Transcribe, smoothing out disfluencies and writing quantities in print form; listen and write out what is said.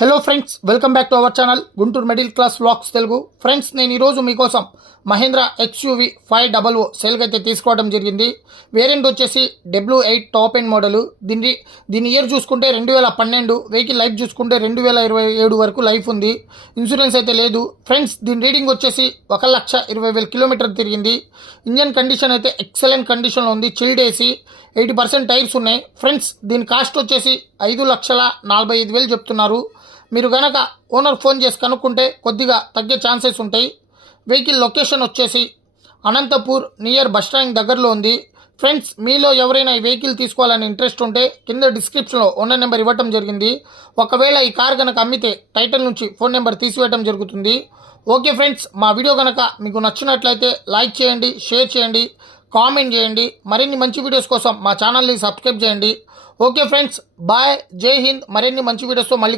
Hello friends, welcome back to our channel Guntur middle class vlogs Telugu. Friends, నేను ఈరోజు మీకోసం Mahindra XUV 500 సేల్కి అయితే తీసుకోవడం జరిగింది. వేరియంట్ వచ్చేసి W8 టాప్ ఎండ్ మోడల్. దీని ఇయర్ చూసుకుంటే 2012, వెహికల్ లైఫ్ చూసుకుంటే 2027 వరకు లైఫ్ ఉంది. ఇన్సూరెన్స్ అయితే లేదు. ఫ్రెండ్స్, దీని రీడింగ్ వచ్చేసి 1,20,000 కిలోమీటర్ తిరిగింది. ఇంజన్ కండిషన్ అయితే ఎక్సలెంట్ కండిషన్లో ఉంది. చిల్డ్ ఏసీ, 80% టైర్స్ ఉన్నాయి. ఫ్రెండ్స్, దీని కాస్ట్ వచ్చేసి 5,45,000 చెప్తున్నారు. మీరు కనుక ఓనర్ ఫోన్ చేసి కనుక్కుంటే కొద్దిగా తగ్గే ఛాన్సెస్ ఉంటాయి. వెహికల్ లొకేషన్ వచ్చేసి అనంతపూర్ నియర్ బస్ స్టాండ్ దగ్గరలో ఉంది. ఫ్రెండ్స్, మీలో ఎవరైనా ఈ వెహికల్ తీసుకోవాలని ఇంట్రెస్ట్ ఉంటే కింద డిస్క్రిప్షన్లో ఓనర్ నెంబర్ ఇవ్వటం జరిగింది. ఒకవేళ ఈ కార్ కనుక అమ్మితే టైటిల్ నుంచి ఫోన్ నెంబర్ తీసివేయడం జరుగుతుంది. ఓకే ఫ్రెండ్స్, మా వీడియో కనుక మీకు నచ్చినట్లయితే లైక్ చేయండి, షేర్ చేయండి, కామెంట్ చేయండి. మరిన్ని మంచి వీడియోస్ కోసం మా ఛానల్ని సబ్స్క్రైబ్ చేయండి. ఓకే ఫ్రెండ్స్, బాయ్, జై హింద్. మరిన్ని మంచి వీడియోస్తో మళ్ళీ